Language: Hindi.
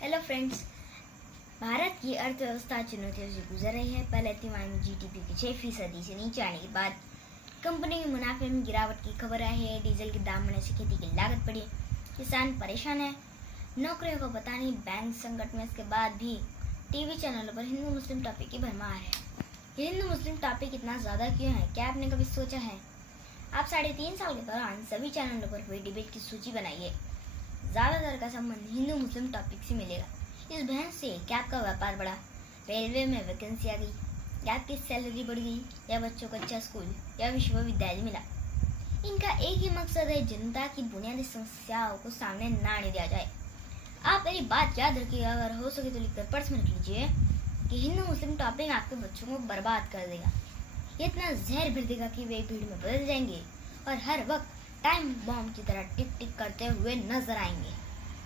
Hello friends. भारत की अर्थव्यवस्था चुनौतियों से गुजर रही है। पहले तिमाही में जीडीपी के 6% से नीचे आने के बाद कंपनी के मुनाफे में गिरावट की खबर आई है। डीजल के दाम बढ़ने से खेती की लागत बढ़ी, किसान परेशान है, नौकरियों को पता नहीं, बैंक संकट में। इसके बाद भी टीवी चैनलों पर हिंदू मुस्लिम टॉपिक की भरमार है। ये हिंदू मुस्लिम टॉपिक इतना ज़्यादा क्यों है? क्या आपने कभी सोचा है? आप 3.5 साल के दौरान सभी चैनलों पर हुई डिबेट की सूची बनाइए। ज़्यादातर का संबंध हिंदू मुस्लिम टॉपिक से मिलेगा। इस बहस से क्या आपका व्यापार बढ़ा, रेलवे में वैकेंसी आ गई, या आपकी सैलरी बढ़ गई, या बच्चों को अच्छा स्कूल या विश्वविद्यालय मिला? इनका एक ही मकसद है, जनता की बुनियादी समस्याओं को सामने ना आने दिया जाए। आप मेरी बात याद रखिएगा, अगर हो सके तो लिखकर पर्स में रख लीजिए कि हिंदू मुस्लिम टॉपिक आपके बच्चों को बर्बाद कर देगा। ये इतना जहर भर देगा कि वे भीड़ में बदल जाएंगे और हर वक्त टाइम बॉम्ब की तरह टिक टिक करते हुए नजर आएंगे।